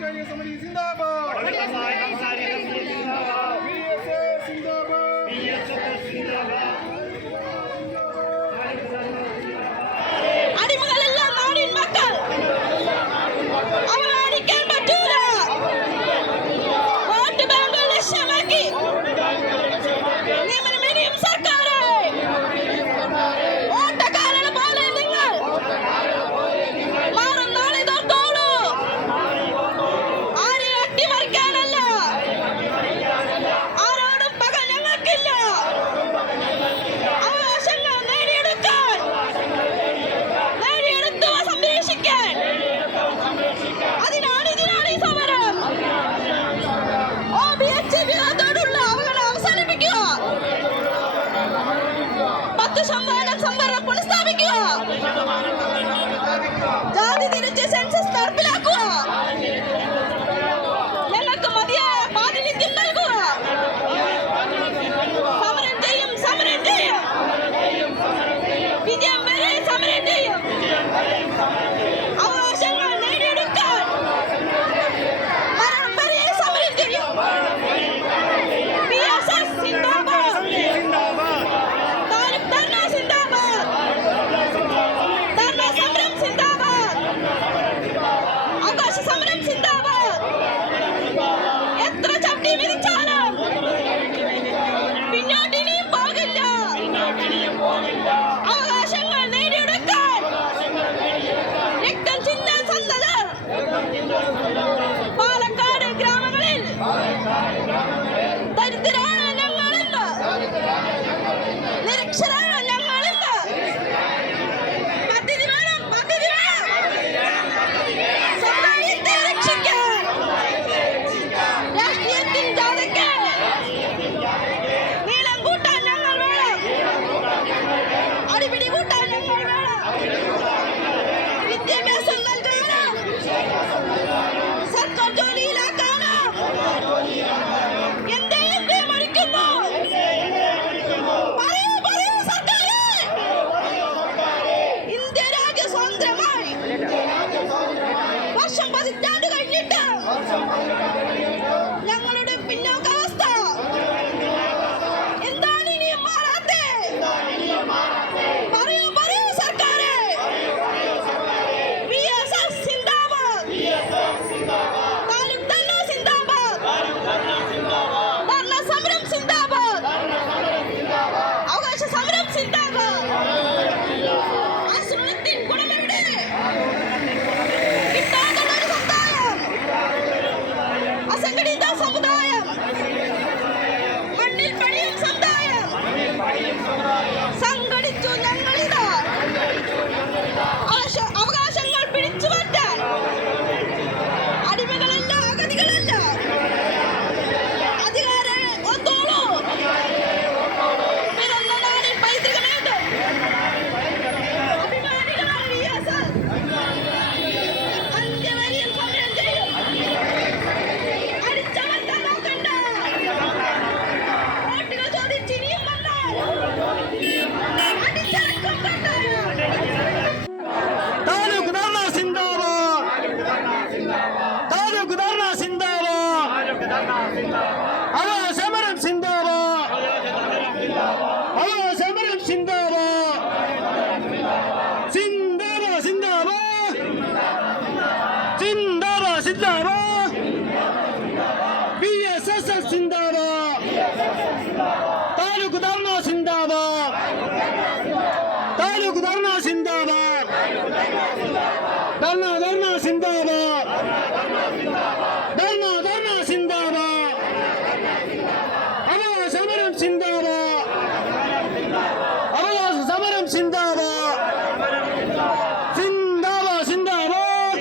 സാംസ്കാരിക സമിതി സിന്ദാബാദ്. BSS സിന്ദാബാദ്. അടിമകളെല്ലാം നാടിൻ മക്കൾ, അവരെ അടിക്കാൻ പറ്റൂല. വോട്ട് ബാങ്ക് ലക്ഷ്യമാക്കി നിയമനം ഇനിയും സർക്കാരെ ഓട്ടക്കാരനെ പോലെ നിങ്ങൾ മാറും നാളെ തോർത്തോളൂ. ആരെയും അട്ടിമറിക്കാനല്ല, ആരോടും പകൽ ഞങ്ങൾക്കില്ല. അവകാശങ്ങൾ നേടിയെടുക്കാൻ, നേടിയെടുത്തുവ സംരക്ഷിക്കാൻ, ഇതിനാണ് ഈ സമരം. OBH വിരോധത്തോടുള്ള അവഗണന അവസാനിപ്പിക്കുക. 10% സംവരണം പുനഃസ്ഥാപിക്കുക. ജാതി തിരിച്ച് സെൻസസ് നടപ്പിലാക്കുക. ഞങ്ങൾക്ക് മതിയായ പ്രാതിനിധ്യം നൽകുക. സമരം ചെയ്യും, സമരം ചെയ്യും, വിജയം വരെ സമരം ചെയ്യും. അവകാശങ്ങൾ നേടിയെടുക്കാൻ മരണം വരെ സമരം ചെയ്യും. BSS സിന്ദാബാദ്. താലൂക്ക് ധർണ സിന്ദാബാദ്. ധർണ സമരം സിന്ദാബാദ്. അവകാശ സമരം സിന്ദാബാദ്. എത്ര ചവിട്ടി വിധിച്ചാലും പിന്നോട്ടിനിയും പോകില്ല. അവകാശങ്ങൾ നേടിയെടുക്കാൻ രക്തം ചിന്താൻ സന്നദ്ധർ. പാലക്കാട് ഗ്രാമങ്ങളിൽ ദരിദ്രരാണ് ഞങ്ങളെന്ന്, നിരക്ഷരാണ് ഞങ്ങളെന്ന്. പദ്ധതി വേണം, പദ്ധതി വേണം. സമുദായത്തെ രക്ഷിക്കാൻ രാഷ്ട്രീയത്തിൻ ജാഥയ്ക്ക് നീളം കൂട്ടാൻ ഞങ്ങൾ വേണം. അടിപിടി കൂട്ടാൻ ഞങ്ങൾ വേണം. വിദ്യാഭ്യാസം നൽകണം, സർക്കാർ ജോലിയിലാക്കണം. എന്തേ മരിക്കുന്നു? പറയൂ, പറയൂ സർക്കാരേ. ഇന്ത്യ രാജ്യ സ്വതന്ത്രമായി വർഷം 10 കഴിഞ്ഞിട്ട് ഞങ്ങളുടെ പിന്നോക്കാവസ്ഥ എന്താണ് ഇനിയും മാറാത്തെ? പറയൂ, പറയൂ സർക്കാരേ. BSS സിന്ദാബാദ്. താലൂക്ക് ധർണ സിന്ദാബാദ്. ധർണ സമരം സിന്ദാബാദ്. അവകാശ സമരം സിന്ദാബാദ്. ആശ്രമത്തിൻ ഗുണമെവിടെ? കിട്ടാനുള്ളൊരു സമുദായം, അസംഘടിത സമുദായം, മണ്ണിൽ പണിയും സമുദായം. സംഘടിച്ചു ഞങ്ങളിതാ അവകാശങ്ങൾ പിടിച്ചു മാറ്റാൻ. അടിമകളല്ല, അഗതികളല്ല. അധികാരം ഒത്തോളൂ. പിറന്ന നാടിൻ പൈതൃകമേത്? അഭിമാനികളാണ് BSS. അന്ത്യവരിയിൽ സമരം ചെയ്യും. അടിച്ചമർത്താൻ നോക്കണ്ട. വോട്ടുകൾ ചോദിച്ച് ഇനിയും വന്നാൽ അടിച്ചിറക്കും കണ്ടായോ? താലൂക്ക് ധർണ സിന്ദാബാദ്. താലൂക്ക് ധർണ സിന്ദാബാദ്. അവകാശ സമരം സിന്ദാബാദ്. അവകാശ സമരം സിന്ദാബാദ്. സിന്ദാബാദ്, സിന്ദാബാദ്. സിന്ദാബാദ്, സിന്ദാബാദ്. BSS സിന്ദാബാദ്. താലൂക്ക് ധർണ സിന്ദാബാദ്. താലൂക്ക് ധർണ സിന്ദാബാദ്. ധർണ, ധർണ സിന്ദാബാദ്. ധർണ, ധർണ സിന്ദാബാദ്. അവകാശ സമരം സിന്ദാബാദ്. അവകാശ സമരം സിന്ദാബാദ്. സിന്ദാബാദ്, സിന്ദാബാദ്.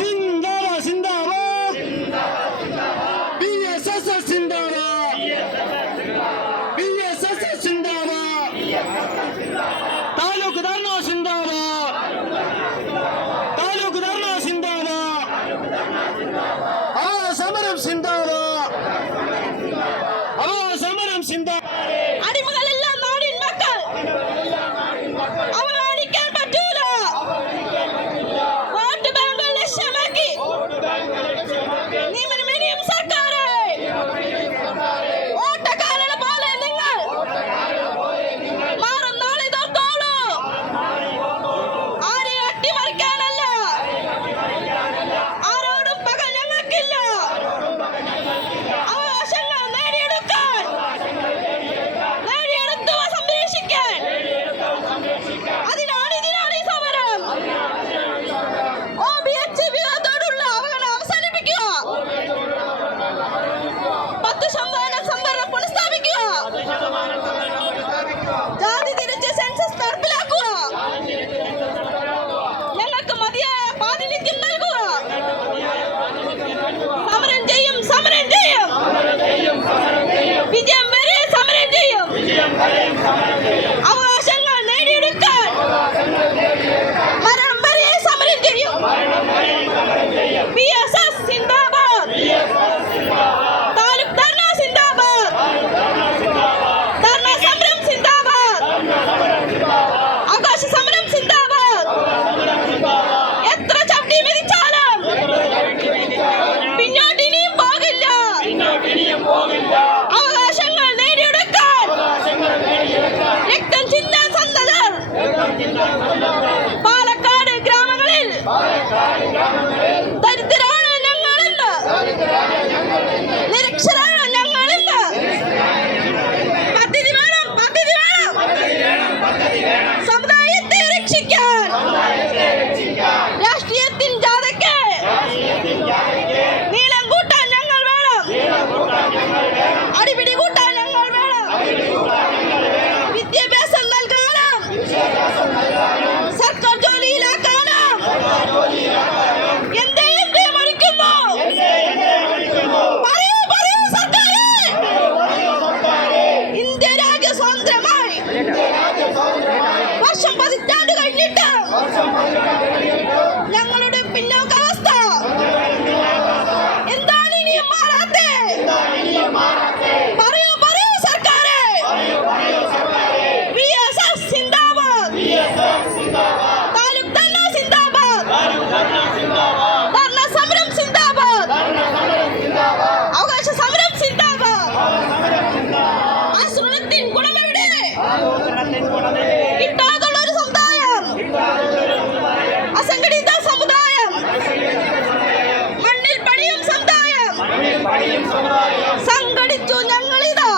സിന്ദാബാദ്, സിന്ദാബാദ്. BSS സിന്ദാബാദ്. BSS സിന്ദാബാദ്. താലൂക്ക് ധർണ സിന്ദാബാദ്. താലൂക്ക് ധർണ സിന്ദാബാദ്. അവകാശ സമരം സിന്ദാബാദ്. അവകാശ സമരം സിന്ദാബാദ്. അടിമകളെല്ലാം നാടിൻ മക്കൾ, ഞങ്ങളുടെ പിന്നോക്കാവസ്ഥ എന്താണ് ഇനിയും മാറാത്തെ? പറയൂ പറയൂ സർക്കാരെ. VSS സിന്ദാബാദ്, താലൂക്ക് ധർണ സിന്ദാബാദ്, ധർണ സമരം സിന്ദാബാദ്, അവകാശ സമരം സിന്ദാബാദ്. ആശ്രമത്തിൻ ഗുണമെവിടെ? കിട്ടാതുള്ള ഒരു സമുദായം, അസംഘടിത സമുദായം, മണ്ണിൽ പണിയും സമുദായം. സംഘടിച്ചു ഞങ്ങളിതാ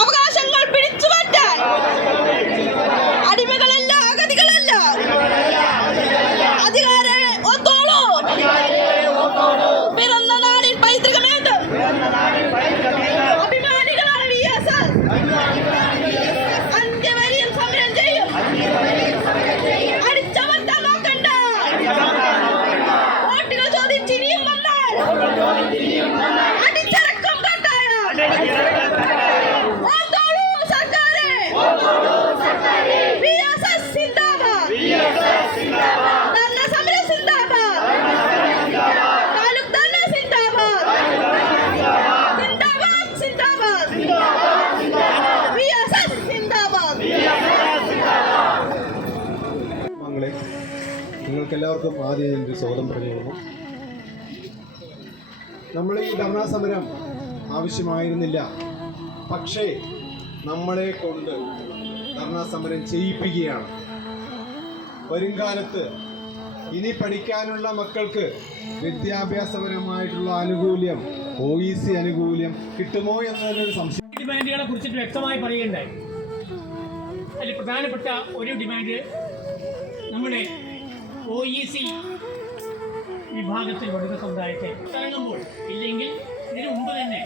അവകാശങ്ങൾ പിടിച്ചു മാറ്റാൻ. അടിമകളല്ല, അഗതികളല്ല, അധികാരികളെ ഒത്തോളൂ. പിറന്ന നാടിൻ പൈതൃകമേത്? അഭിമാനികളാണ് VSS. അന്ത്യവരെയും സമരം ചെയ്യും. അടിച്ചമർത്താൻ നോക്കണ്ട. വോട്ടുകൾ ചോദിച്ച് ഇനിയും വന്നാൽ അടിച്ചിറക്കും കണ്ടായം. ഓർത്തോളൂ സർക്കാരെ. VSS സിന്ദാബാദ്, ധർണ സമരം സിന്ദാബാദ്, താലൂക്ക് ധർണ സിന്ദാബാദ്, സിന്ദാബാദ് സിന്ദാബാദ്, VSS സിന്ദാബാദ്. മകളെ, നിങ്ങൾക്കെല്ലാവർക്കും ആദ്യം എൻ്റെ സ്വാഗതം പറഞ്ഞുകൊള്ളുന്നു. നമ്മൾ ഈ ധർണാ സമരം ആവശ്യമായിരുന്നില്ല, പക്ഷേ നമ്മളെ കൊണ്ട് ധർണാ സമരം ചെയ്യിപ്പിക്കുകയാണ്. വരുംകാലത്ത് ഇനി പഠിക്കാനുള്ള മക്കൾക്ക് വിദ്യാഭ്യാസപരമായിട്ടുള്ള ആനുകൂല്യം, OEC ആനുകൂല്യം കിട്ടുമോ എന്നതിനൊരു സംശയം. ഡിമാൻഡുകളെ കുറിച്ചിട്ട് വ്യക്തമായി പറയുകയുണ്ടായി. അതിൽ പ്രധാനപ്പെട്ട ഒരു ഡിമാൻഡ് നമ്മുടെ OEC വിഭാഗത്തിൽ പഠിത സമുദായത്തെ ഇറങ്ങുമ്പോൾ ഇല്ലെങ്കിൽ ഇതിനു മുമ്പ് തന്നെ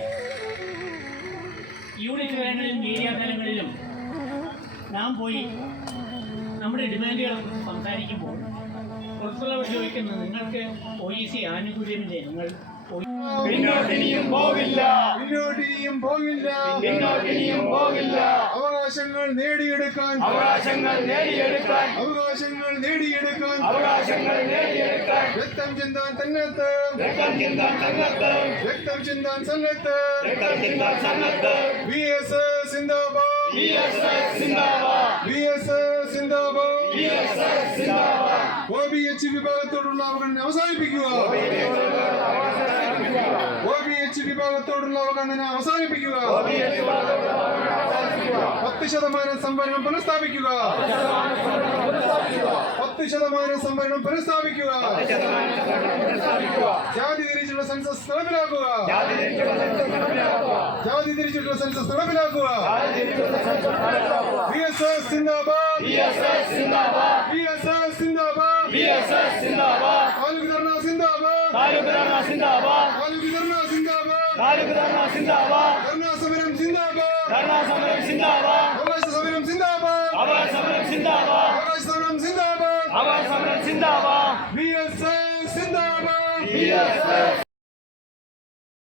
യൂണിറ്റ് തലങ്ങളിലും ഏരിയ തലങ്ങളിലും നാം പോയി നമ്മുടെ ഡിമാൻഡുകളെ കുറിച്ച് സംസാരിക്കുമ്പോൾ പുറത്തുള്ളവർ ചോദിക്കുന്നത് നിങ്ങൾക്ക് OEC ആനുകൂല്യമില്ലേ, നിങ്ങൾ പിന്നോട്ടിനിയും പോകില്ല, പിന്നോട്ടിനിയും പോകില്ല, പിന്നോട്ടിനിയും പോകില്ല. അവകാശങ്ങൾ നേടിയെടുക്കാൻ, അവകാശങ്ങൾ നേടിയെടുക്കാൻ, അവകാശങ്ങൾ നേടിയെടുക്കാൻ, അവകാശങ്ങൾ നേടിയെടുക്കാൻ രക്തം ചിന്താൻ സന്നദ്ധ, രക്തം ചിന്താൻ സന്നദ്ധ, രക്തം ചിന്താൻ സന്നദ്ധ. രക്തം ചിന്താൻ സന്നദ്ധ. VSS സിന്ദാബാദ്, VSS സിന്ദാബാദ്, VSS സിന്ദാബാദ്. VSS സിന്ദാബാദ്. OBH വിഭാഗത്തോടുള്ള അവഗണന അവസാനിപ്പിക്കുക, OBH വിഭാഗത്തോടുള്ള അവഗണന അവസാനിപ്പിക്കുക. 10% സംവരണം പുനഃസ്ഥാപിക്കുക, 10% സംവരണം പുനഃസ്ഥാപിക്കുക. ജാതി തിരിച്ചുള്ള സെൻസസ് നടപ്പിലാക്കുക, ജാതി തിരിച്ചുള്ള സെൻസസ് നടപ്പിലാക്കുക. VSS സിന്ദാബാദ്, VSS സിന്ദാബാദ്, VSS സിന്ദാബാദ്, VSS സിന്ദാബാദ്. താലൂക്ക് ധർണ സിന്ദാബാദ്, താലൂക്ക് ധർണ സിന്ദാബാദ്, താലൂക്ക് ധർണ സിന്ദാബാദ്, താലൂക്ക് ധർണ സിന്ദാബാദ്, ധർണ സമരം സിന്ദാബാദ്, ധർണ സമരം സിന്ദാബാദ്, അവകാശ സമരം സിന്ദാബാദ്, അവകാശ സമരം സിന്ദാബാദ്, അവകാശ സമരം സിന്ദാബാദ്. അവകാശ സമരം സിന്ദാബാദ്. VSS സിന്ദാബാദ്. VSS